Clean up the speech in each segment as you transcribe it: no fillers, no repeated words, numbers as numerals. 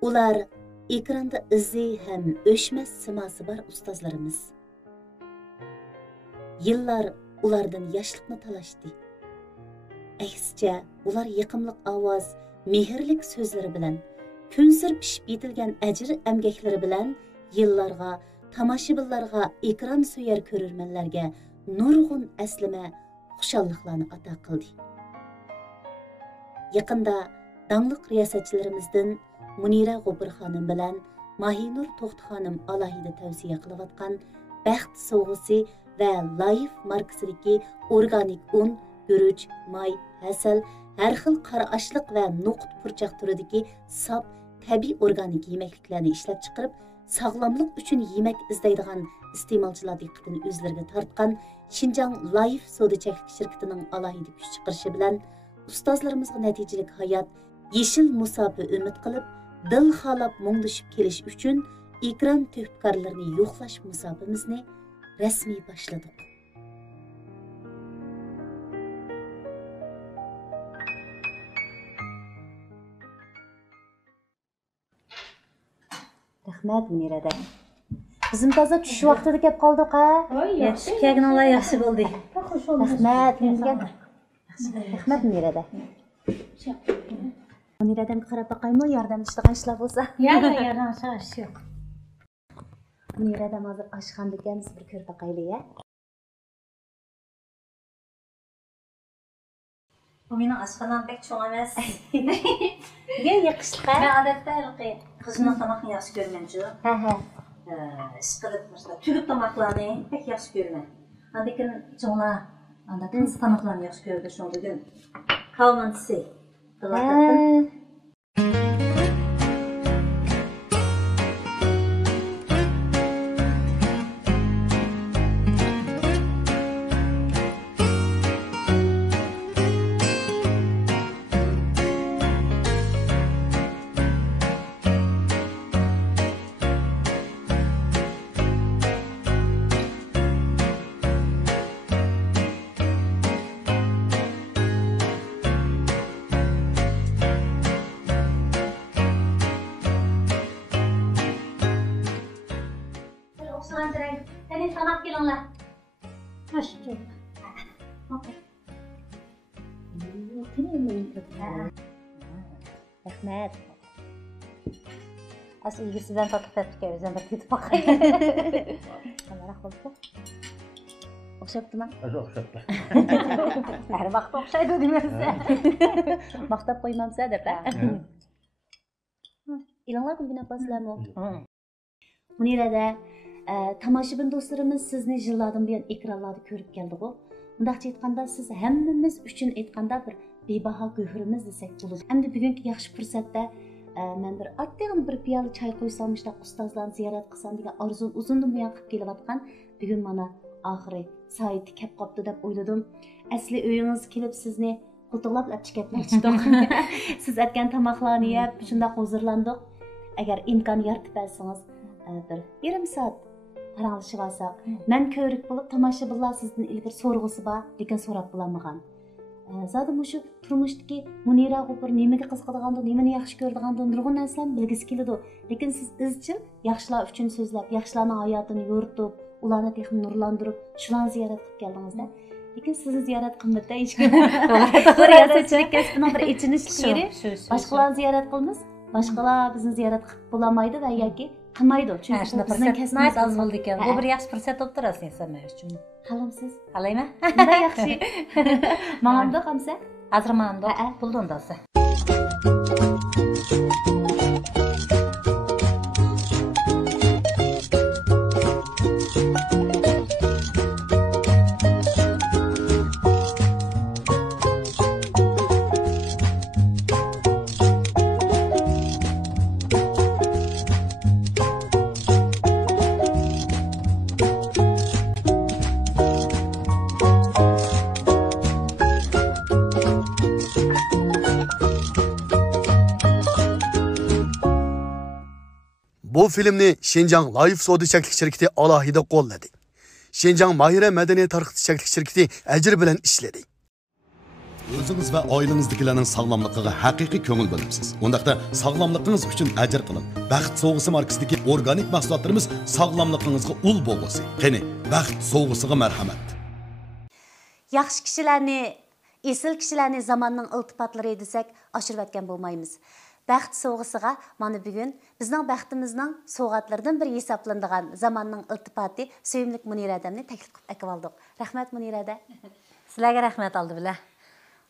Ular ekranda izi hem öşmez siması var ustazlarımız. Yıllar ulardan yaşlıkını talaştı. Aksice ular yıkımlık avaz, mehirlik sözleri bilen, künsür pişip yetilgen ecir emgekleri bilen yıllarga, tamaşıbıllarga, ekran söyер körürmenlerge nurgun eslime, xuşallıklarını ata kıldı. Yakında dаңlıq riyasetçilerimizden Munira G'ofur xonim bilan Mahinur To'xti xonim alohida tavsiya qilayotgan Baxt sovg'isi va Life markasidagi organik un, guruch, may, hasal, har xil qora ashliq va no'qut purchoq turidagi sop, tabiiy organik yemekliklarni ishlab chiqarib, sog'lomlik uchun yemek izlaydigan iste'molchilar diqqatini o'zlariga tortgan Xinjiang Life savdo cheklik shirkatining alohida kuch chiqarishi bilan ustozlarimizga natijalik hayot, yeshil musofi umid qilib, dil xalab mungdishib kelish uchun ekran töhfkarlarini yo'qlash musofimizni rasmiy boshladik. Rahmat Munirada. Bizim toza tush vaqtida kelib qoldik ha. Yaxshi kelganinglar yaxshi bo'ldi. Rahmat menga. Rahmat Munirada. Muniradan qarab baqaymi, yordamlashadigan ishlar bo'lsa? Yo'q, yordamlashish ish yo'q. Muniradan hozir oshxonada ekanmiz, bir ko'rib baqaylik ya. Bu mening oshxonam pek cho'ng emas. Nega yiqishqa? Men odatda qizimning tomoqni yaxshi ko'rmanchu. Ha. Ish qilib boshqa tugib tomoqlarni pek yaxshi ko'rman. Lekin cho'nglar anda qanday tomoqlarni yaxshi ko'rdi shu bugun. Qavmantisi. Hadi tamak gelonlar. Hoş geldin. Okey. Rahmat. Asıl ilgisinden tatlı tutuyoruz. Ben bakıp bakayım. Kamera koydu. Okşaptı mı? Okşaptı. Her vakit okşaydı demezse. Maktap koymam size de. İlanlar kulübüne basılar mı? Munirada tomoshabin do'stlarimiz sizni yillardan buyon ekranlarda ko'rib keldik. Bundaqcha aytganda siz hammamiz uchun aytganda bir bebaho go'hrimiz desak bo'ladi. Endi bugungi yaxshi fursatda men bir oddiygina bir piyola choy qo'ysam, ishda ustozlarni ziyorat qilsam degan orzum uzundan buyon qilib kelayotgan. Bugun mana oxiri soati kelib qopti deb o'yladim. Asli uyingizga kelib sizni qo'tiqlab olib chiqmoqchi edim. Siz aytgan tomoqlarni yeb, shunday hozirlandik. Agar imkon yaratib bersangiz bir yarim soat paranglashib olsak, men ko'rik bo'lib tomoshabinlar sizdan ilgari so'rg'isi bor, lekin so'rab bo'lolmagan. Zaten shu turmushdagi Munira G'ofur nimaga qiziqadigandir, nimani yaxshi ko'radigandir, nurg'un narsalarni bilgisi keladi. Lekin siz izchil yaxshilar uchun so'zlab, yaxshilarning hayotini yo'ritib, ularni texnik nurlantirib, shularni ziyorat qilib keldingizda. Lekin sizni ziyorat qilmadi hech kim. Riyosetchilik kasbining bir ichinishli. Boshqalarni ziyorat qilamiz, boshqalar bizni ziyorat qilib bo'lmaydi va yoki qilmaydi. Chunki bizning kasbimiz az bo'ldi ekan. Bu bir yaxshi fursat bo'lib turasiz sen men uchun. Qalamsiz? Qalaymi? Bunda yaxshi. Ma'amda qamsa? Hozir ma'amda pulni undasa. Bu filmni Şinjan Life Soda çeklik şirketi alohida qo'lladi. Şinjan Mahira Madaniyat tarqitish çeklik şirketi ajr bilan ishladi. O'zingiz va oilangizdagilarning sog'lomligiga haqiqiy ko'ngil bo'libsiz. Undaqda sog'lomligingiz uchun ajr qilib, Baxt Sovg'isi markasidagi organik mahsulotlarimiz sog'lomligingizga ul bo'lsin. Qani, Baxt Sovg'isiga marhamat. Yaxshi kishilarni, esil kishilarni zamonning iltifotlari desak, oshirib o'tgan bo'lmaymiz. Baxt Sovg'isiga mana bugun bizning baxtimizning sovg'atlaridan biri hisoblanadigan zamonning iltifoti Suyimlik Munira adamni taklif qilib akvoldik. Rahmat Munira ada. Sizlarga rahmat oldi bilan.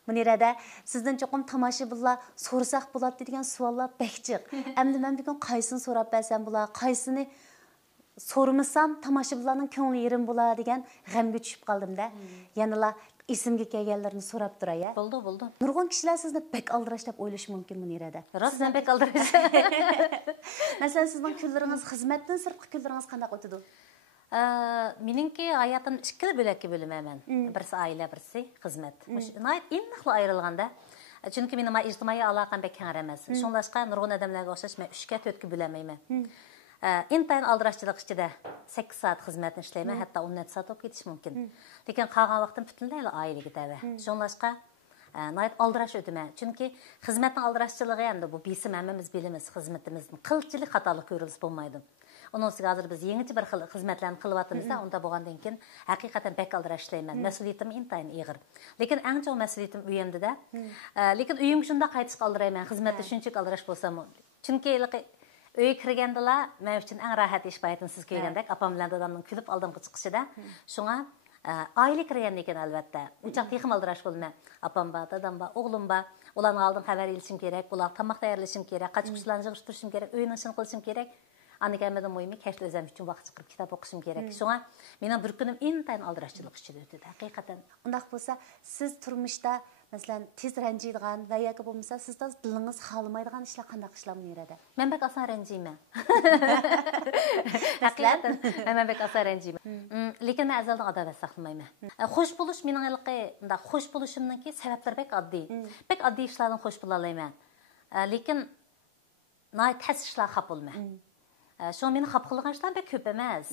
Munira ada, sizdan cho'qim tomoshabinlar so'rasak bo'ladi degan savollar bekchiq. Endi men bugun qaysini so'rab bersam bo'ladi, qaysini so'ramasam tomoshabinlarning ko'ngli yerim bo'ladi degan g'amga tushib qoldim-da. Yanala isimga kelganlarni so'rab turay. Bo'ldi. Nurg'un kishilar sizni bek aldirash deb o'ylashi mumkin Munira ada. Rostdan bek aldirash. Masalan, sizning kunlaringiz xizmatdan sirtqi kunlaringiz qanday o'tadi? Meningki hayotim ikki bo'lakka bo'laman. Birisi oila, birisi xizmat. Nayt aniqla ayrilganda. Chunki mening ijtimoiy aloqam bek keng emas. Shunlashqa nurg'un odamlarga o'xshash men 3 ga 4 ga bo'lamayman. Intayin aldirashchilik ichida 8 soat xizmatni ishlayman, hatto 14 soat o'tib ketish mumkin. Lekin qolgan vaqtim butunlay oilaga ketadi. Shunlashqa nayt aldirash o'taman. Chunki xizmatning aldirashchiligi endi bu besim hammamiz bilamiz, xizmatimizning qilchilik xatolik ko'rilsa bo'lmaydi. Onun için hazır biz yenici bir hizmetlerini kılıvatımızda onda boğandan keyin hakikaten bek aldirash ishlayman. Mas'uliyatim intayin ig'ir. Lekin eng cho'ng mas'uliyatim uyimda. Lekin uyim shunda qaytish qoldirayman. Xizmatda shunchalik aldirash bo'lsam. Chunki uyga kirgandilar men uchun eng rohat ish payatim siz kelgandek opam bilan dadamning kulib oldimga chiqishida. Shunga oila kirgandan keyin albatta unchaq texim aldirash bo'lmay. Opam bor, dadam bor, o'g'lim bor. Ularning oldin xabar ilishim kerak, ular tomoq tayyorlashim kerak, qachqishlarni yig'ishtirishim kerak, uyning ishini qilishim kerak. Anne gelmeden muhimi keşke özüm için vakit çıkıp kitap okuşum gerek. Şuna benim bir günüm intayin aldırışçılık içinde ötüdü. Hakikaten. Undaq bolsa siz turmuşda mesela tez ranjiydigan va yoki bo'lmasa sizda dilingiz xalamaydigan ishlar qanday ishlar Munirada? Men bek asan ranjiyman. Hakikaten men bek asan ranjiyman. Lekin men azaldan adovat saqlamayman. Xo'sh bo'lish mening unda xo'sh bo'lishimningki sabablar bek oddiy. Bek oddiy ishlardan xo'sh bo'la olmayman. Lekin nayt has ishlar xap bo'lmayman. Şu an meni xap qilgan ishlar bek ko'p emas.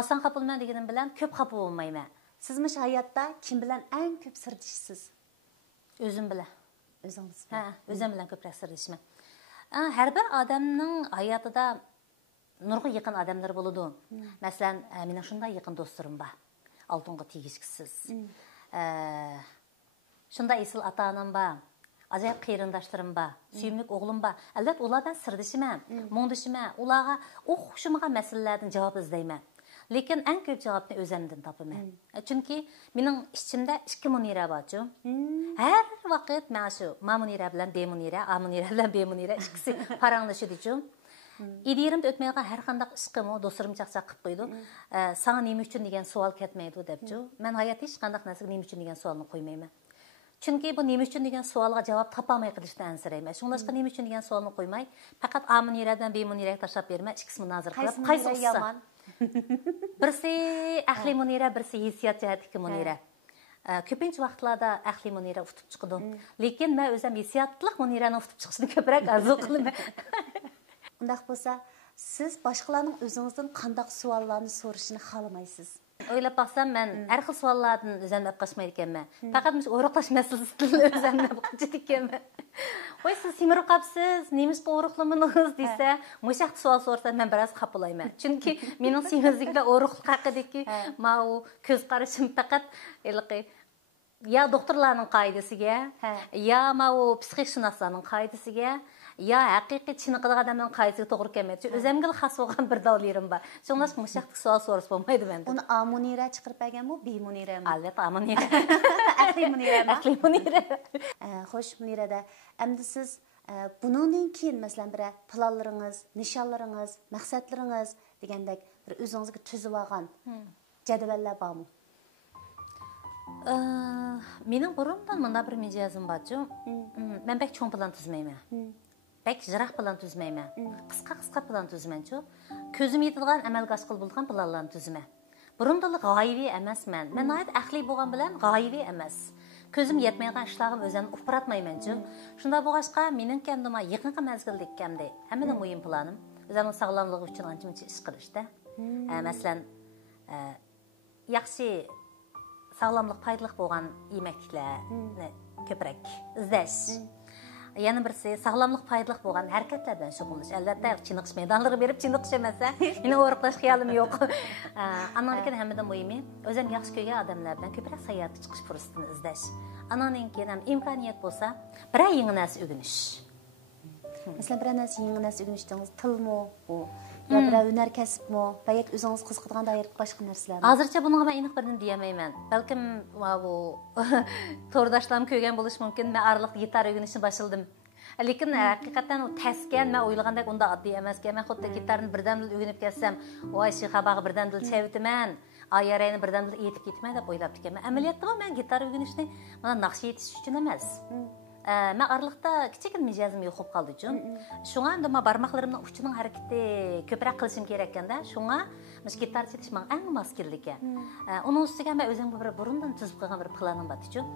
Oson xap bo'lman deganim bilan ko'p xap bo'lmayman. Sizmish hayotda kim bilan eng ko'p sirdishsiz? O'zim bilan. O'zingiz bilan? Ha, o'zim bilan ko'proq sirdishman. Har bir odamning hayotida nurg'un yaqin odamlar bo'ladi. Masalan, mening shunday yaqin do'stlarim bor. Oltinga tegishkisiz. Shunday esil ota-onam bor. Acayip qeyrindaşlarım var, suyumlik oğlum var. Elbette ulardan sirdişimem, muğdışımam. Ularga o'xshamagan masalalardan javob izlayman. Lekin eng ko'p javobni o'zimdan topaman. Chunki mening ichimda ikki Munira bor-ku. Har vaqt mana shu Munira bilan Bemunira, Munira bilan Bemunira ikkisi paranglashadi-ku. İdiyerimde o'tmaydigan har qanday ishqimni do'stlarim chaqchaq qilib qo'ydi. Sana nima uchun degan savol ketmaydi debchu. Men hayotda hech qanday narsaga nima uchun degan savolni qo'ymayman. Chunki bu nima uchun degan savolga javob topolmay qilishdan ansirayman. Shunlashqa nima uchun degan savolni qo'ymay, faqat Muniradan Bemuniraga tashlab berma, ikkisi munozir qilib, qaysi yomon? Birisi ahli Munira, birisi hissiyot jihatdagi Munira. Ko'pincha vaqtlarda ahli Munira utib chiqdi. Lekin men o'zim hissiyotlik Munirani utib chiqishni ko'proq arzu qilaman. Undaq bo'lsa, siz boshqalarning o'zingizdan qanday savollarni so'rashini xohlamaysiz? O'ylab baxsam men har xil savollardan o'zimlab qochmaydi ekanman. Faqat mush o'roqlash masalasida o'zimlab qochadi ekanman. Voy siz simirib qolibsiz, nemisga o'roqlamadingiz desa, mushaq savol so'rasa men biroz qapilayman. Chunki mening semizlikda o'roqlik haqidagi mau ko'z qarashim faqat ya doktorlarning qoidasiga, ya mau psixologlarning qoidasiga, ya haqiqiy chiniqadigan odamning qoidasiga to'g'ri kelmaydi. O'zimga xos bo'lgan bir davlerim bor. Shunlashqa mushaqlik savol so'rash bo'lmaydi menda. Uni Munira chiqarib berganmi, Bemunirami? Albatta Munira. Ahli Munirami? Ahli Munira. Xo'sh, Munirada, endi siz bundan keyin masalan bir planlaringiz, nishonlaringiz, maqsadlaringiz degandek bir o'zingizga tuzib olgan jadvallar bormi? Mening burundan bunda bir mijozim bor-ku. Men bek cho'ng plan tuzmayman. Bek jiroq plan tuzmayman. Qisqa plan tuzmayman-ku. Ko'zim yetadigan amalga oshqil bo'lgan planlarni tuzaman. Burundalik g'oyiviy emasman. Men nayt ahli bo'lgan bilan g'oyiviy emas. Ko'zim yetmaydigan ishlarga o'zimni upuratmayman-ku. Shunda bo'lg'achqa mening kendima yaqinqa mazgildek kamda hammaning o'yin planim o'zimning sog'lomligim uchun ancha-muncha ish qilishda. Masalan, yaxshi sog'lomlik foydali bo'lgan yemekliklarni ko'proq izlash. Yana birisi sog'lomlik foydali bo'lgan harakatlar bilan shug'ullanish. Albatta, chiniqish maydonlariga berib chiniqish emasa, meni o'riqlash xiyolim yo'q. Anandan hammadan muhimi, o'zim yaxshi ko'rgan odamlar bilan ko'proq sayohatga chiqish fursatini izlash. Anandan keyin ham imkoniyat bo'lsa, biror yangi narsa o'rganish. Masalan, bir narsa yangi narsa o'rganishdingiz, tilmi bu? Ya bir hunar kasbmi? Bayaq o'zingiz qiziqadigan dair boshqa narsalarmi? Hozircha bunga men aniq birini deyamayman. Balkim bu to'rdoshlarim ko'rgan bo'lish mumkin. Men araliq gitar o'rganishni boshladim. Lekin haqiqatan u tasgan, men o'ylagandek unda oddiy emas. Men xuddi gitarni birdamdil o'rganib kelsam, voy shu xabarni birdamdil chavitaman, ayarayni birdamdil yetib ketmayman deb o'ylab ekanman. Amaliyotda men gitar o'rganishni mana naqsh yetish uchun emas. Men aralıqda kichik mijozim yo'qolib qoldi uchun. Shunga endi men barmoqlarimning uchining harakati ko'proq qilishim kerak ekanda, shunga mana gitar chetish men eng mos keldi. Uning ustiga men o'zimga bir burundan tuzib qo'ygan bir planim bor uchun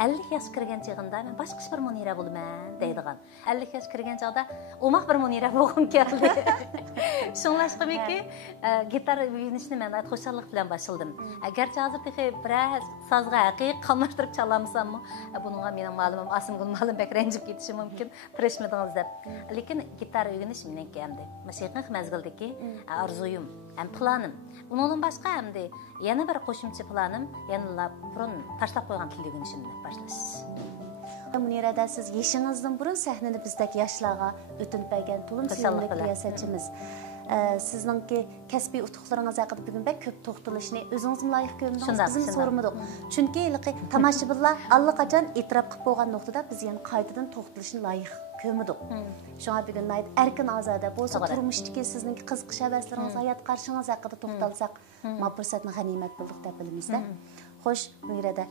50 yoshga kirgan chog'imda men boshqa bir munira bo'laman deydigan. 50 yoshga kirgan chog'da umoq bir munira bo'lgim keldi. Shunlashqimki gitar o'ynashni men xursandlik bilan boshladim. Agarchi hozir bir sazga haqiqiy qamashtirib chalamsam, buningga mening ma'lumim asimgim ma'lum bek ranjib ketishi mumkin. Tirishmadingiz deb. Lekin gitar o'rganish meniki hamda musiqa mezgildagi orzuyim, ham planim. Undan boshqa hamda yana bir qo'shimcha planim, yana burun tashlab qo'ygan til o'rganishimni boshlash. Munirada siz yeshingizdan burun sahnani bizdagi yoshlarga o'tinib bergan to'lim sevimli riyosatchimiz. Sizningki kasbiy utuqlaringiz haqida bugun bek ko'p to'xtalishni o'zingizga loyiq ko'rdingiz. Bizim so'ramadik. Chunki tomoshabinlar allaqachon e'tirof qilib bo'lgan nuqtada biz yana qaytadan to'xtalishni loyiq ko'rmadik. Shunga bugun erkin ozoda bo'lsa turmushdagi sizningki qiziqish havaslaringiz, hayot qarshingiz haqida to'xtalsak, ma fursatni g'animat bildik deb bilamizda. Xo'sh, Munirada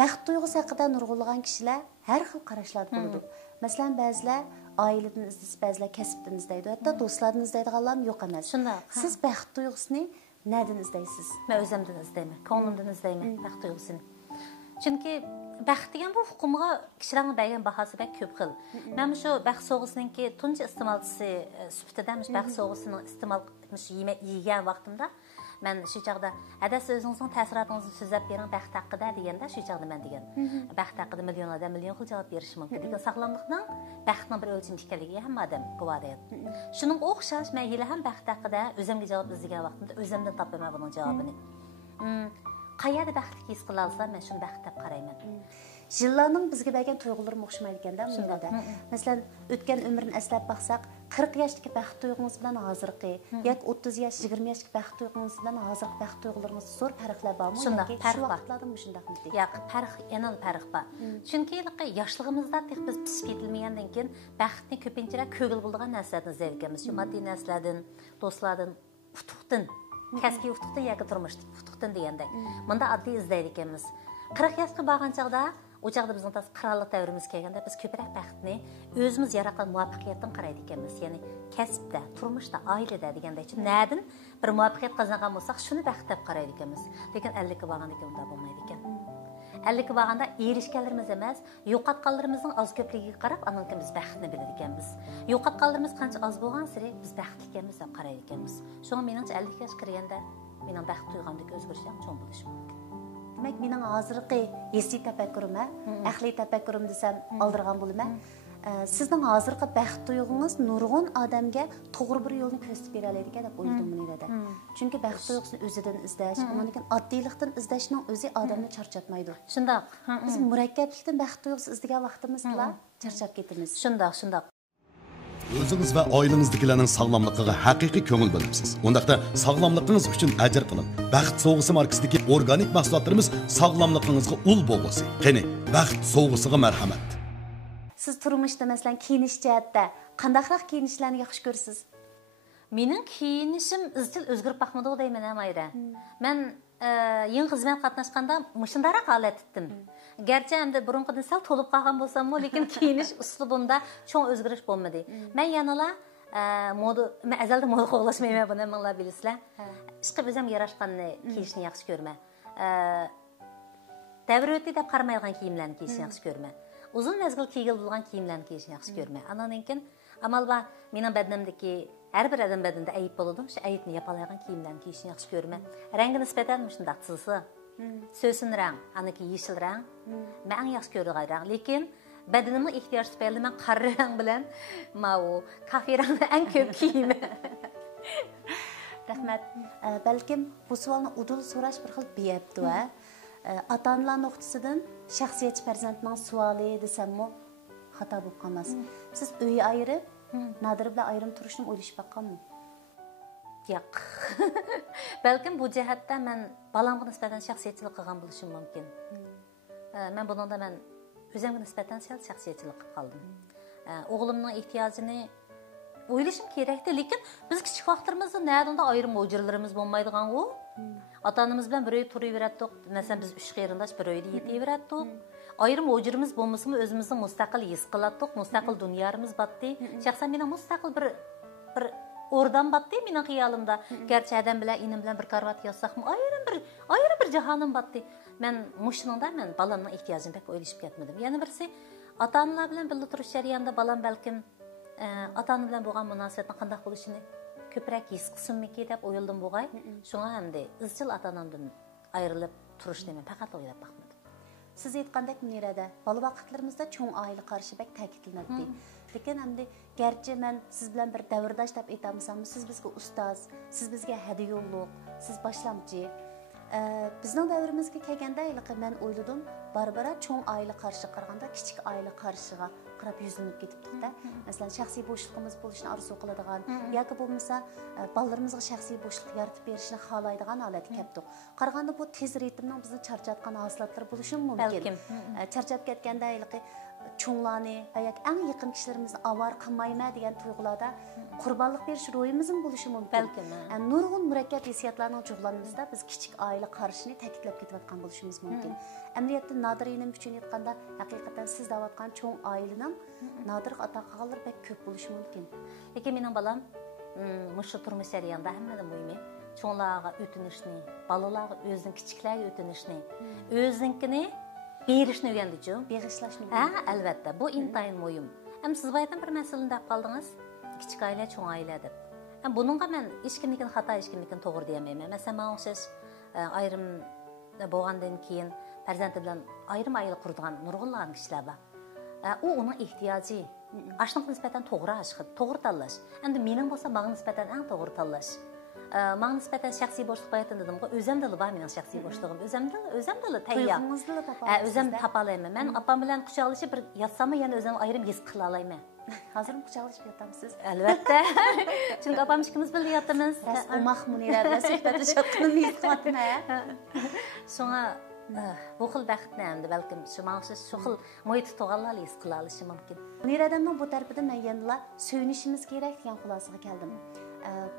baxt tuyg'usi haqida nurg'ulg'an kishilar har xil qarashlarda bo'ladi. Masalan, ba'zilar ailedan izlaydi, ba'zilar kasbdan izlaydi, hatto do'stlardan izlaydiganlar yo'q emas. Shunday. Siz baxt tuyg'usini nereden izlaysiz? Men o'zimdan izlayman, ko'nglimdan izlayman baxt tuyg'usini. Chunki baxt degan bu huquqqa kishilarning bergan bahosi bak ko'p xil. Men shu baxt so'g'isininki tunji iste'molchisi sifatida baxt so'g'isining iste'mol yegan vaqtimda men shu chaqda ada o'zingizning ta'sirotingizni so'zlab bering baxt haqida deganda shu chaqda men degan. Baxt haqida millionlardan million xil javob berish mumkin. Lekin sog'lomlikning baxtning bir o'lchami ekanligiga hamma odam guvoh. Shuning o'xshash men yili ham baxt haqida o'zimga javob izlagan vaqtimda o'zimdan topaman buning javobini. Qayerda baxtli his qila olsam men shuni baxt deb qarayman. Yillarning bizga bergan tuyg'ulari o'xshamaydi ekanda Munirada. Masalan, o'tgan umrni eslab baqsaq, 40 yoshdagi baxt tuyg'ungiz bilan hozirgi, yoki 30 yosh, 20 yoshdagi baxt tuyg'ungiz bilan hozirgi baxt tuyg'ularingiz zo'r farqlar bormi? Shunday, shu vaqtlarda shundaqmi? Yo'q, farq, yana farq bor. Chunki yoshlig'imizda biz pishib yetilmagandan keyin baxtni ko'pincha ko'ngil bo'lgan narsalardan izlaydiganmiz. Shu moddiy narsalardan, do'stlardan, utuqdan, kasbiy utuqdan yoki turmush utuqdan degandek. Bunda oddiy izlaydi ekanmiz. 40 yoshga borgan chog'da o chaqda bizning qirollik davrimiz kelganda biz ko'proq baxtni o'zimiz yaratgan muvaffaqiyatdan qaraydi ekanmiz. Ya'ni kasbda, turmushda, oilada degandek. Na'din bir muvaffaqiyat qozongan bo'lsak, shuni baxt deb qaraydi ekanmiz. Lekin 50 ga borganda unda bo'lmaydi ekan. 50 ga borganda erishganlarimiz emas, yo'qotganlarimizning oz ko'pligiga qarab, anonki biz baxtni biladi ekanmiz. Yo'qotganlarimiz qancha oz bo'lgan sari biz baxtli ekanmiz deb qaraydi ekanmiz. Shunga meningcha 50 yosh kirganda mening baxt tuyg'andagi o'zgarish ham cho'ng bo'lishi mumkin. Demek mening hozirgi hissiy tafakkurim, aqliy tafakkurim desam aldirgan bo'laman. Sizning hozirgi baxt tuyg'ungiz nurg'un odamga to'g'ri bir yo'lni ko'rsatib bera oladigan deb o'yladim Munirada. Chunki baxt tuyg'usini o'zidan izlash, undan keyin oddiylikdan izlashning o'zi odamni charchatmaydi. Shundoq. Biz murakkablikdan baxt tuyg'usi izlagan vaqtimizda charchab ketamiz. Shundoq. O'zingiz va oilangizdagilarning sog'lomligiga haqiqiy ko'ngil bo'libsiz. Undaqda sog'lomligingiz uchun ajr qilib, Baxt Sovg'usi markasidagi organik mahsulotlarimiz sog'lomligingizga ul bo'lsin. Qani, Baxt Sovg'usiga marhamat. Siz turmushda masalan kiyinish jihatda qandayroq kiyinishlarni yaxshi ko'rasiz? Mening kiyinishim izchil o'zgarib baxmadi deyman Mayra. Men yangi xizmat qatnashganda mushundaroq holat etdim. Gerçi hamda burunqidan sal to'lib qolgan bo'lsam-mu, lekin kiyinish uslubimda cho'ng o'zgarish bo'lmadi. Men yanala moda, men azalda moda qo'llashmayman, buni menlar bilasizlar. Chiqib o'zim yarashganni kiyishni yaxshi ko'raman. Davr o'tdi deb qaramaydigan kiyimlarni kiyishni yaxshi ko'raman. Uzun mezgil kiyilgan kiyimlarni kiyishni yaxshi ko'raman. Andan keyin amalba mening badnimdagi Her bir adam bedende ayıp boludu. Şu ayıpni yapalayan kiyimlerini giyişini yaxşı görme. Rengi nispeten şundaq tılsı. Söysün rang, anaki yeşil rang. Ben yaxşı görüyorum rang. Lekin bedenimin ihtiyaç tüpaylı ben qara rang bilen o kafe rangni en köp kiyime. Rahmat. Balkim bu savolni udul so'rash bir xil beyapti va ota-onalar nuqtasidan shaxsiyatchi farzandning savoli desammi xato bo'lib qolmas. Siz uy ayirib, Nadir bilan ayrim turishni o'ylashib baqqanmi? Yo'q. Balkim bu jihatda men balamga nisbatan shaxsiyatchilik qilgan bo'lishim mumkin. Men buningda men o'zimga nisbatan shaxsiyatchilik qilib qoldim. O'g'limning ehtiyojini o'ylashim kerakdi, lekin biz kichik vaqtlarimizda nədanda ayrim o'jirlarimiz bo'lmaydigan u. Ota-onamiz bilan bir uy turaverdik. Masalan, biz 3 qarindosh bir uyda yetaverdik. Ayrim o'jirimiz bo'lmasimi o'zimizni mustaqil his qilatdik, mustaqil dunyomiz batdi. Shaxsan mening mustaqil bir o'rdan batdi mening xiyolimda. Garchi adam bilan inim bilan bir karvat yotsaqmi, ayrim bir jahonim batdi. Men mushningda men balamning ehtiyojini pek o'ylashib ketmadim. Yana birisi ota-onalar bilan birga turish jarayonida balam balkim ota-ona bilan bo'lgan munosabatning qanday bo'lishini ko'proq his qilsinmiki deb o'yladim bo'g'ay. Shunga hamda izchil ota-onamdan ayrilib turishni men faqat o'ylab baxmadim. Siz aytgandek Munirada, bola vaqtlarimizda cho'ng oila qarashi bek ta'kidlanadi. Lekin hamda garchi men siz bilan bir davrdosh deb aytamsam, siz bizga ustoz, siz bizga hadiyulluq, siz boshlamchi. Bizning davrimizga kelganda men o'yladim, barbara cho'ng oila qarshi qaraganda kichik oila qarshiga qarab yuzlanib ketibdi-da. Masalan, shaxsiy bo'shliqimiz bo'lishini orzu qiladigan yoki bo'lmasa bolalarimizga shaxsiy bo'shliq yaratib berishni xohlaydigan holatga kelibdi. Qaraganda bu tez ritmning bizni charchatgan holatlar bo'lishi mumkin. Charchab ketganda cho'nglarni va yoki eng yaqin kishilarimizni avar qilmayman degan tuyg'ularda qurbonlik berish ro'yimizning bo'lishi mumkin. Balkim. Nurg'un murakkab hissiyotlarning jug'lanmizda biz kichik oila qarashini ta'kidlab ketayotgan bo'lishimiz mumkin. Amaliyotda Nadir inim uchun aytganda haqiqatan siz da'vatgan cho'ng oilaning Nadir ata qilganlar bek ko'p bo'lishi mumkin. Lekin mening balam mushu turmush jarayonida hammadan muhimi cho'nglarga o'tinishni, balalarga o'zining kichiklarga o'tinishni, o'zinkini berishni o'rgandichu. Beg'ishlashni. Albatta, bu intayin muhim. Ham siz baydan bir masalani deb qoldingiz, kichik oila, cho'ng oila deb. Buningga men hech kimnikin xato, hech kimnikin to'g'ri demayman. Masalan, men o'xshash ayrim bo'lgandan keyin farzandi bilan ayrim oila quradigan nurg'unlagan kishilar bor. U uning ehtiyoji, ashunga nisbatan to'g'ri ashqid, to'g'ri tanlash. Endi mening bo'lsa, menga nisbatan eng to'g'ri tanlash. Menga nisbatan shaxsiy bo'shliq baytan dedim-ku, o'zimda bor mening shaxsiy bo'shlig'im, o'zimda tayyor. O'zim topa olmayman. Men opam bilan quchoqlashib bir yatsam, yana o'zimni ayrim his qila olmayman. Hozir quchoqlashib yotamsiz? Albatta. Chunki opam ikkimiz birga yotamiz. Umaq Munira bilan suhbatlashayotganimni his qilyapman. Shunga bu xil baxtni endi balkim shu xil muhit tug'anlar his qila olishi mumkin. Muniradanning bu tarafida men yana so'ynishimiz kerak degan xulosaga keldim.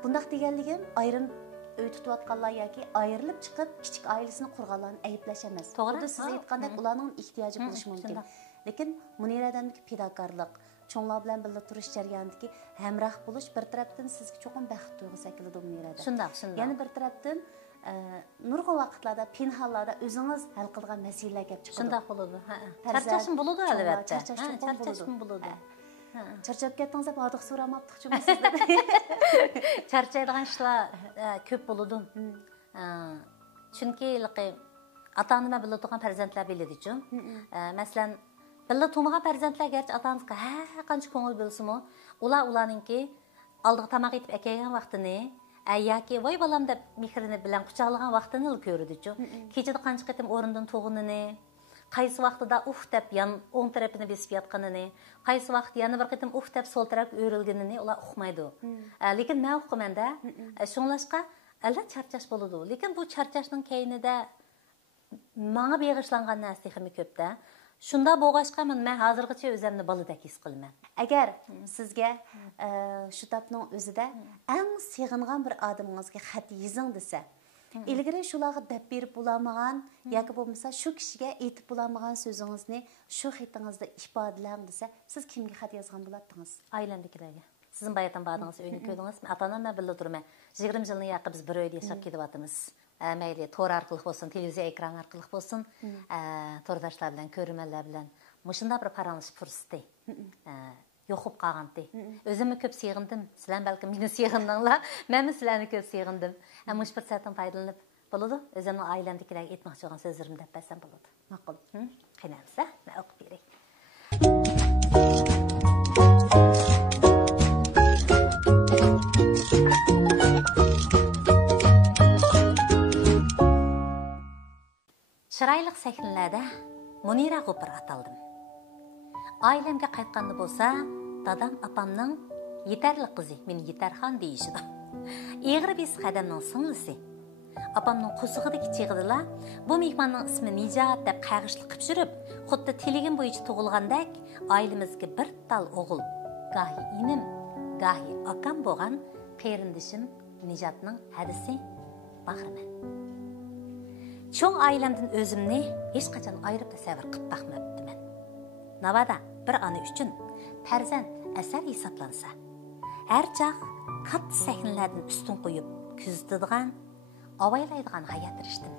Bundaq deganligim ayrim uy tutayotganlar yoki ayrilib chiqib kichik oilasini qurganlarni ayiblash emas. To'g'ri, siz aytgandek ularning ehtiyoji bo'lishi mumkin. Lekin Muniradanning pidokorlik, cho'nglar bilan birga turish jarayonidagi hamroh bo'lish bir tarafdan sizga cho'qim baxt tuyg'usi keladi Munirada. Shundoq. Yana bir tarafdan nurg'un vaqtlarda, pinhallarda o'zingiz hal qilgan masalalar kelib chiqadi. Shundoq bo'ladi. Charchashim bo'ladi albatta. Charchashim bo'ladi. Charchab ketdingiz deb hodiq so'ramabdiqchimi sizdan? Charchaydigan ishlar ko'p bo'ladi. Chunki ota-ona bilan tug'an farzandlar biladi-ku. Masalan, birga tug'magan farzandlar garchi ota-onasiga qancha ko'ngil bo'lsa-mu, ularninki oldiga tamoq yetib kelgan vaqtini yoki voy balam deb mehrini bilan quchoqlagan vaqtini ko'radi-ku. Kechada qancha qatim o'rindan tug'unini, qaysi vaqtida deb o'ng tarafini besib yotganini, qaysi vaqt yana bir qatim deb so'l taraf o'rilganini ular uqmaydi. Lekin men uqimanda, shunlashqa albatta charchash bo'ladi. Lekin bu charchashning keyinida menga beg'ishlangan narsa ham ko'pda. Shunda bo'lg'achqa men hozirgacha o'zimni boladek his qilaman. Agar sizga shu tapning o'zida eng sig'ingan bir odamingizga xat yozing desa, ilgari shularga deb berib bo'lamagan yoki bo'lmasa shu kishiga aytib bo'lamagan so'zingizni shu xatingizda ifodalang desa, siz kimga xat yozgan bo'lardingiz? Ailandagilarga. Sizin bayatan bağdığınız öyünü köydünüz. Ata-onamla birga turman. 20 yılını yaqib biz bir uyda yaşap ketyapmiz. Mayli tor orqali bo'lsin, televiziya ekran orqali bo'lsin, tordoshlar bilan, ko'rmanlar bilan mushunda bir paranglish fursati. yo'qib qolgandi. O'zimni ko'p siyg'indim. Sizlar balkim meni siyg'indinglar. Men sizlarni ko'p siyg'indim. Ammo shu fursatdan foydalanib bo'ladi. O'zimni oilamdagilarga aytmoqchi bo'lgan so'zlarimni deb bersam bo'ladi. Ma'qul. Qiynamsa, men o'qib beray. Chiroyli sahnalarda Munira G'upir ataldim. Ailemga qaytganda bo'lsa, dadam apamning yetarli qizi, meni Yetarxon deyishdi. Egri biz qadamning singlisi. Apamning quzig'idagi chig'idila bu mehmonning ismi Nijat deb qayg'ishli qilib yurib, xuddi telegin bo'yicha tug'ilgandek ailemizga bir tal o'g'il, gahi inim, gahi akam bo'lgan qarindishim Nijatning hadisi bag'riman. Çoğ ailemden özümni hiç qachon ayırıp tasavvur qilib baxmabdiman. Navada bir ana üçün farzand asar hisoblansa, har chaq katta sahnalardan ustun qo'yib kuzatadigan, avaylaydigan hayot rishtim.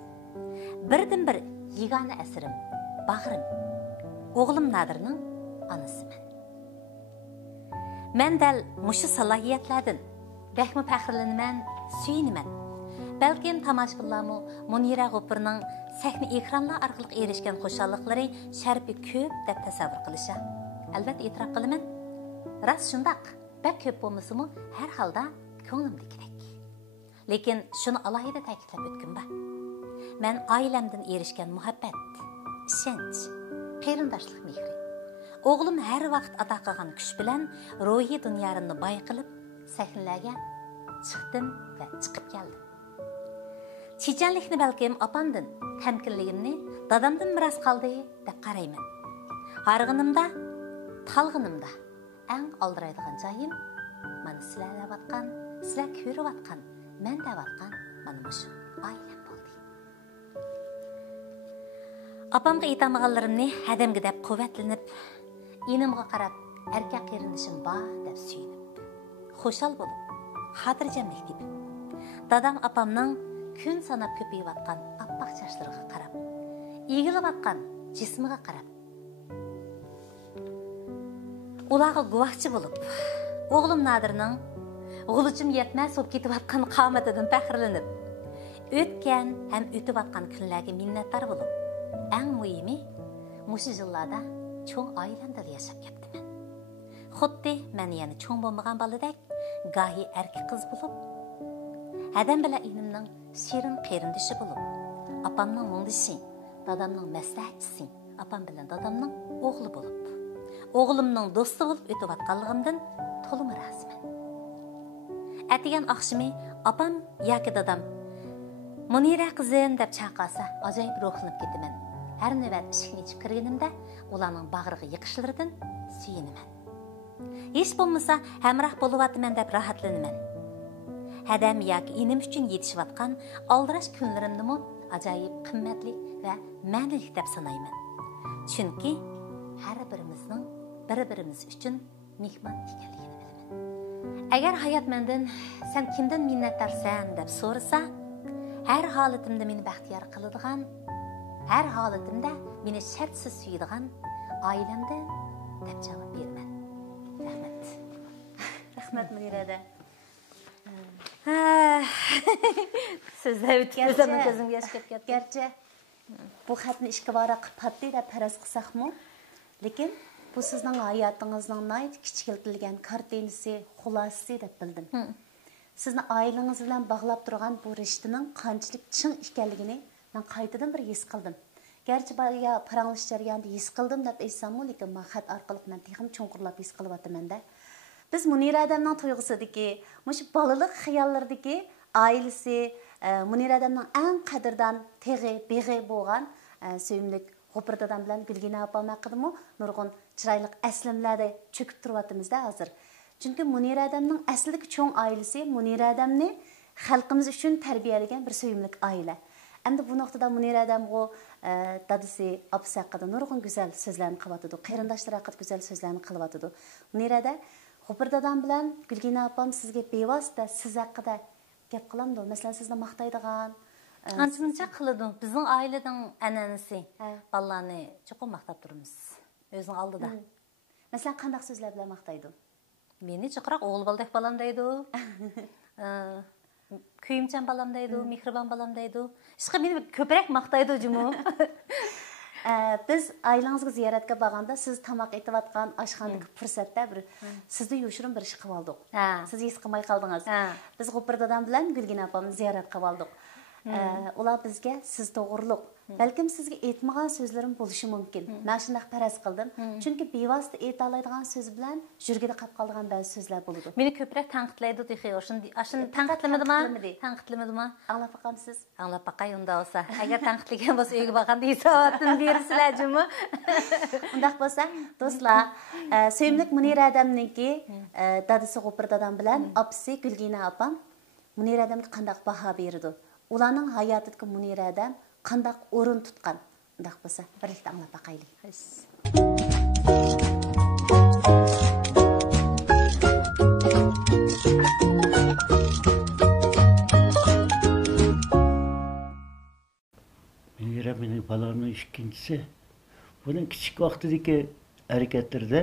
Birdan bir yegona asrim, bag'rim, o'g'lim Nadirning onasiman. Men dal mushu salohiyatlardan baxmi faxrlanaman, suyunaman. Balkim tomoshabinlarmi Munira G'upirning sahna ekranlar orqali erishgan xushalliqlari sharpi ko'p deb tasavvur qilishar. Albatta e'tirof qilaman. Rost shundoq, bak ko'p bo'lmasa-mu har holda ko'nglimdagidek. Lekin shuni alohida ta'kidlab o'tgim bor. Men oilamdan erishgan muhabbat, ishonch, qarindoshlik mehri, o'g'lim har vaqt ato qilgan kuch bilan ruhiy dunyoimni boy qilib sahnalarga chiqdim va chiqib keldim. Chechanlikni balkim opamdan, tamkinligimni dadamdan miros qoldi deb qarayman. Harg'inimda, talg'inimda eng oldiraydigan joyim mana sizlar deyotgan, sizlar ko'rayotgan, men deyotgan mana shu oilam bo'ldi. Opamga aytamaganlarimni hadamga deb quvvatlanib, inimga qarab, erkak qarindishim bor deb suyunib, xushal bo'lib, xotirjamlik deb. Dadam opamning kun sanab ko'payayotgan oppoq sochlariga qarab, egilayotgan jismiga qarab, ularga guvohchi bo'lib, o'g'lim Nadirning g'uluchim yetmas bo'lib ketayotgan qomatidan faxrlanib, o'tgan ham o'tayotgan kunlarga minnatdor bo'lib, eng muhimi, mushu yillarda cho'ng oilamda yashab ketdiman. Xuddi men yana cho'ng bo'lmagan boladek, gohi erkak qiz bo'lib, adam bilan inimning shirin qarindishi bo'lib, opamning muңdishi, dadamning maslahatchisi, opam bilan dadamning o'g'li bo'lib, o'g'limning do'sti bo'lib o'tayotganligimdan to'liq roziman. Atigan oqshimi opam yoki dadam Munira qizim deb chaqirsa, ajoyib ruhlanib ketaman. Har navbat eshikni ichib kirganimda ularning bag'riga yiqishlaridan suyunaman. Hech bo'lmasa hamroh bo'lyapman deb rohatlanaman. Hadam yoki inim uchun yetishayotgan aldirash kunlarimni ajoyib qimmatli va ma'nili deb sanayman. Chunki har birimizning bir-birimiz uchun mehmon ekanligini bilaman. Agar hayot mendan sen kimdan minnatdorsan deb so'rasa, har holatimda meni baxtiyor qiladigan, har holatimda meni shartsiz suyadigan oilamdan deb javob beraman. Rahmat. Rahmat Munirada. Sizlar o'tkazim ko'zimga yosh kelib ketdi. Gerçi bu xatni ishga bora qilib patdi deb faraz qilsaqmi, lekin bu sizning hayotingizning nayt kichikiltirilgan kartinasi, xulosasi deb bildim. Sizni oilangiz bilan bog'lab turgan bu rishtaning qanchalik chin ekanligini men qaytadan bir his qildim. Gerçi ya paranglish jarayonida his qildim deb aytsammi, lekin men xat orqali men texim chunqurlab his qilyapman-da. Biz Munira adamning to'yg'usidagi, mush balalik xiyollardagi ailasi, Munira adamning eng qadrdan teg'i, beg'i bo'lgan sevimli G'upir dadam bilan Gulgina opam haqidami nurg'un chiroyli aslimlarda cho'kib turyapmizda hozir. Chunki Munira adamning aslidagi cho'ng ailasi Munira adamni xalqimiz uchun tarbiyalagan bir sevimli oila. Endi bu nuqtada Munira adam o dadisi, opasi haqida nurg'un go'zal so'zlarni qilyapti, qarindoshlari haqida go'zal so'zlarni qilyapti. Munirada G'upir dadam bilan Gulgina opam sizga bevosita siz haqida gap qilamdi. Masalan, sizni maqtaydigan Qancha qiladi? Bizning oilaning an'anasi. Ballarni cho'qim maqtab turamiz. O'zining oldida. Mesela qandaq so'zlar bilan maqtaydi? Meni chiqroq o'g'il boldek balam deydi. Kuyimchan balam deydi, mehribon balam deydi. Ishqi meni ko'proq maqtaydi jumu. Biz ailangizga ziyoratga borganda siz tamoq etayotgan oshxonadagi fursatda bir sizni yoshirin bir ish qilib oldik. Siz his qilmay qoldingiz. Biz G'upir dadam bilan Gulgina opamni ziyorat qilib oldik. Ular bizga siz to'g'riliq, balkim sizga aytmagan so'zlarim bo'lishi mumkin. Men shunday faraz qildim. Chunki bevosita ayta oladigan so'z bilan yurgida qolib qolgan ba'zi so'zlar bo'ladi. Meni ko'proq tanqidlaydi deydi. Ashuni tanqidlamadimi? Tanqidlamadimi? Anglab boqamsiz? Anglab boqay unda olsa. Agar tanqidlagan bo'lsa uyga borganda hisobotini bersizlar jumi. Undaq bo'lsa, do'stlar, sevimli Munira adamniki dadasi G'upir dadam bilan opasi Gulgina opam Munira adamga qandaq baho berdi? Ularning hayotidagi Munira adam qandaq o'rin tutgan? Undaq bo'lsa, birlikda anglab boqaylik. Munira mening balamning ikkinchisi. Buning kichik vaqtidagi harakatlarda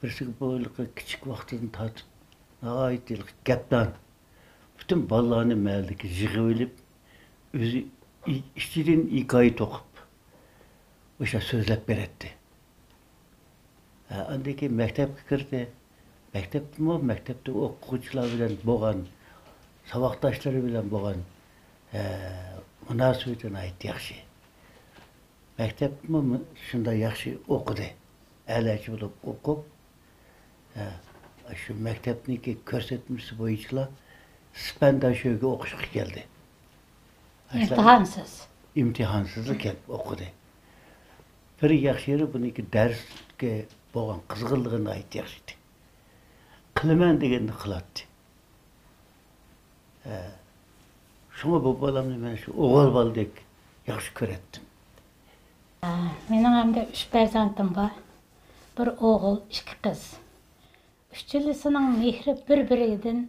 birsiga bo'yliqqa kichik vaqtidan tortib, nihoyat gapdan bütün balalarni mahalliga yig'ib olib, o'zi ichidan hikoya to'qib, o'sha so'zlab beradi. Undan keyin maktabga kirdi. Maktabda o'quvchilar bilan bo'lgan, saboqdoshlari bilan bo'lgan munosabatini aytdi yaxshi. Maktabda shunday yaxshi o'qidi. A'lochi bo'lib o'qib, shu maktabniki ko'rsatmasi bo'yicha Spandaşo'ga o'qishga keldi. İmtihansız kelib o'qidi. Bir yaxshi yeri buniki darsga bo'lgan qizg'inligini aytdi yaxshi. Qilaman deganda qiladi. Shunga bu bolamni men shu o'g'il boldek yaxshi ko'ratdim. Mening hamda 3 farzandim bor. Bir o'g'il, 2 qiz. Üçülüsünün mehri bir-biridan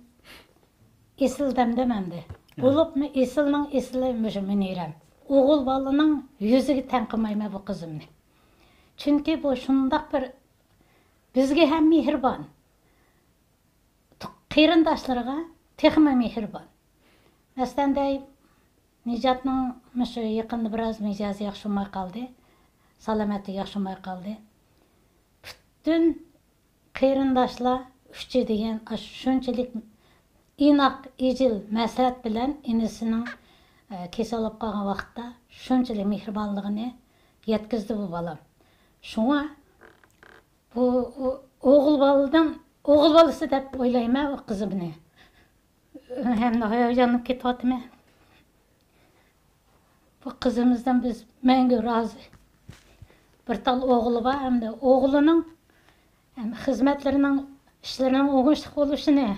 esil dememdi. Bulupmu esilning esili Munirem. Oğul balının yüzüge tanqımayma bu kızımni. Çünkü bu şundaq bir bizge hem mehriban. Qeyrindaşlarga texme mehriban. Məsələn dey Nicatның məşə yaxında biraz mizazi yaxşımay qaldı. Salamati yaxşımay qaldı. Bütün qeyrindaşlar üççü degan şunchalik İnaq ecil məsləhət bilən inisinin kesel olub qalğan vaxtda şunchalik mehribanlığını yetkizdi bu balam. Şuna bu oğul balısı deb oylayma o qızımni. Hem de hayacanım ketyaptimi. Bu qızımızdan biz məngü razı. Bir tal oğlu var hem de oğlunun xizmətlərinin işlərinin oğuşluq oluşunu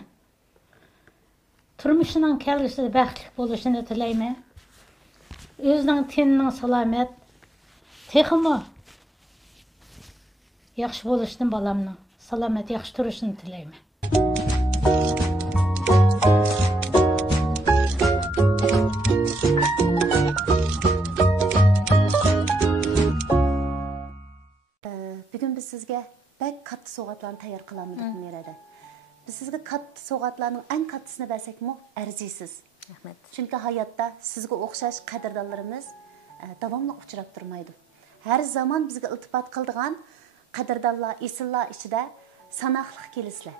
turmuşunun kelgisi baxtlik bo'lishini tilayman. O'zining tenining salomat, texmi yaxshi bo'lishini balamning salomat yaxshi turishini tilayman. Bugun biz sizga bak katta so'g'atlarni tayyor qilamiz Munirada. Biz sizga katta so'g'atlarning eng kattasini bersak-mu arziysiz. Rahmat. Chunki hayotda sizga o'xshash qadrdonlarimiz davomli uchrab turmaydi. Har zamon bizga iltifot qiladigan qadrdonlar, esillar ichida sanoqli kelisizlar.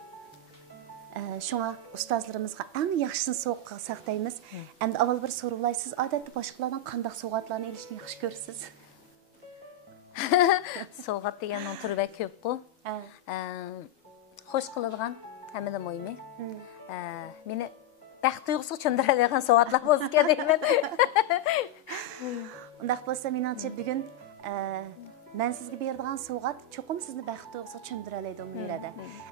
Shunga ustozlarimizga eng yaxshisini sovg'a saqlaymiz. Endi avval bir so'rovlay, siz odatda boshqalardan qanday sovg'atlarni olishni yaxshi ko'rasiz? Soğuq deganning turi bak ko'p-ku. Xo'sh qiladigan hammadan muhimi. Meni baxt tuyg'usiga cho'ndiradigan so'g'atlar bo'lsa kerak deyman. Undaq bo'lsa, menimcha bugun men sizga beradigan so'g'at cho'qim sizni baxt tuyg'usiga cho'ndiralaydi Munirada.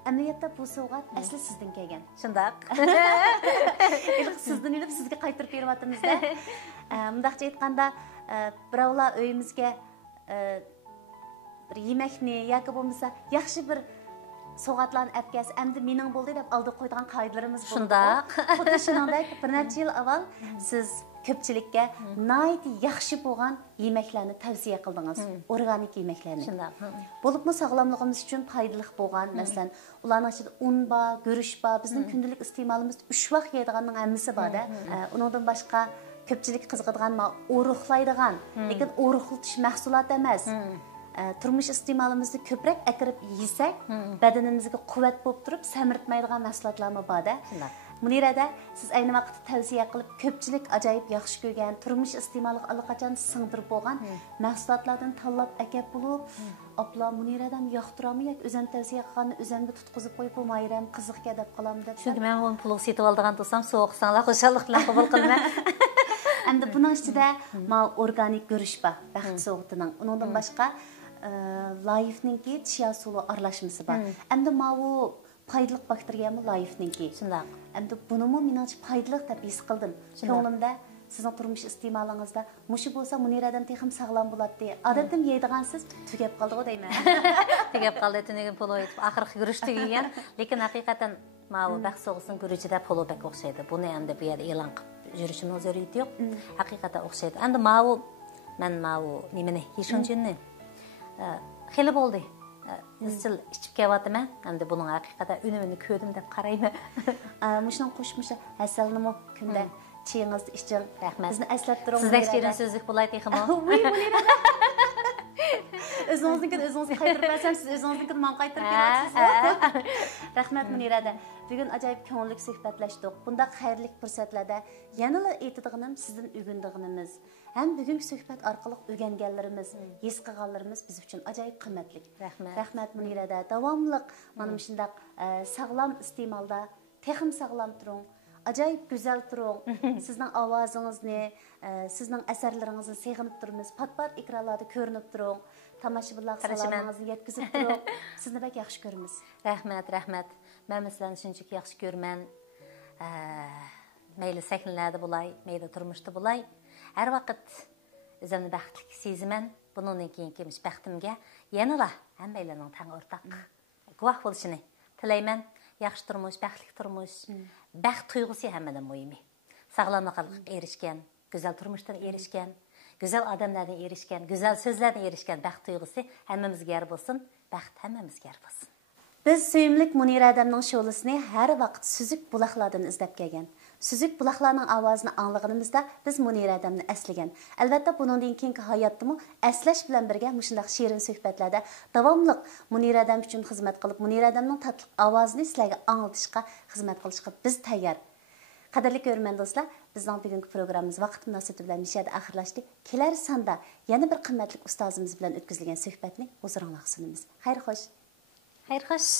Amaliyotda bu so'g'at asli sizdan kelgan. Shundaq. Sizdan olib sizga qaytarib beryapmiz-da. Bundaqcha aytganda, birovlar uyimizga bir yemekni yoki bo'lmasa yaxshi bir soğatlarını əpkəs, əmdi mening bo'ldi deb aldı qoyduğan qaydalarımız bo'ldi. Shundaq. Xuddi shuningdek, bir necha yil avval siz ko'pchilikka nihoyatda yaxshi bo'lgan yemeklarni tavsiya qildingiz. Organik yemeklarni. Shundaq. Bo'libmi sog'lomligimiz uchun foydali bo'lgan, masalan, ularning ichida un bor, guruch bor, bizning kundalik iste'molimizda 3 vaqt yeydiganning hammasi bor-da. Uningdan boshqa ko'pchilik qiziqadigan o'ruqlaydigan, lekin o'ruqlatish mahsulot emas. Turmush iste'molimizni ko'proq akirib yesak, badanimizga quvvat bo'lib turib, samirtmaydigan mahsulotlarmi bor-da. Munirada siz ayni vaqtda tavsiya qilib, ko'pchilik ajoyib yaxshi ko'rgan, turmush iste'moliga allaqachon singdirib bo'lgan mahsulotlardan tanlab akab bo'lib, opla Muniradan yoqtirami yoki o'zim tavsiya qilganni o'zimga tutqizib qo'yib bo'lmayram, qiziqga deb qolam deb. Chunki men uni pulga setib oldigan bo'lsam, so'qsanlar xursandlik bilan qabul qilaman. Endi buning ichida ma organik go'rish bor, baxt so'g'itining. Uningdan boshqa Life'ninki chia suvi aralashmasi bor. Endi ma u foydali bakteriyami Life'ninki. Shundaq. Endi bunimi menimcha foydali deb his qildim. Ko'nglimda sizning turmush iste'molingizda mushi bo'lsa Muniradan texim sog'lom bo'ladi. Odatim yeydigansiz tugab qoldi-ku deyman. Tugab qoldi degan pul o'yib, oxirgi guruch tugagan, lekin haqiqatan ma bu baxt so'g'isining guruchida pul bek o'xshaydi. Buni endi bu yerda e'lon qilib yurishimiz zaruriyati yo'q. Haqiqatan o'xshaydi. Endi men nimani hishonchini xeli bo'ldi. Izchil ichib kelyapman. Endi buning haqiqatan unumini ko'rdim deb qarayman. Mushning qo'shmishi hasalnimi kunda chiyingizni iching. Rahmat. Bizni eslab turing. Sizga shirin so'zlik bo'lay texmo. O'zingizga o'zingiz qaytarib bersam, siz o'zingizga men qaytarib berasiz. Rahmat Munirada. Bugun ajoyib ko'ngilli suhbatlashdik. Bundaq xayrli fursatlarda yanada aytadiganim sizdan o'rgandiganimiz, ham bugungi suhbat orqali o'rganganlarimiz, his qilganlarimiz biz uchun ajoyib qimmatli. Rahmat Munirada. Davomli mana shundaq sog'lom iste'molda, texim sog'lom turing. Ajoyib go'zal turing. Sizning ovozingizni, sizning asarlaringizni seg'inib turamiz. Pat-pat ekranlarda ko'rinib turing. Tomoshabinlar salomingizni yetkazib turing. Sizni bak yaxshi ko'ramiz. Rahmat. Men sizlarni shunchaki yaxshi ko'raman. Mayli sahnlarda bo'lay, mayli turmushda bo'lay, har vaqt o'zimni baxtli sezaman. Bundan keyingi baxtimga yanada hammalarning tang o'rtaq guvoh bo'lishini tilayman. Yaxshi turmush, baxtli turmush, baxt tuyg'usi hammadan muhimi. Sog'lomlikqa erishgan, go'zal turmushdan erishgan, go'zal odamlardan erishgan, go'zal so'zlardan erishgan baxt tuyg'usi hammamizga yor bo'lsin, baxt hammamizga yor bo'lsin. Biz sevimlik Munira adamning sho'lisini har vaqt suzuk buloqlardan izlab kelgan. Suzuk buloqlarning ovozini anglaganimizda biz Munira adamni eslagan. Albatta buningdan keyingi hayotdimi eslash bilan birga mushundaq shirin suhbatlarda davomli Munira adam uchun xizmat qilib, Munira adamning tatli ovozini sizlarga anglatishga, xizmat qilishga biz tayyor. Qadrli ko'rman do'stlar, bizning bugungi programmamiz vaqt munosabati bilan nishada oxirlashdi. Kelar sonda yana bir qimmatli ustozimiz bilan o'tkazilgan suhbatni huzuringizga sunamiz. Xayr xo'sh. Xayr xo'sh.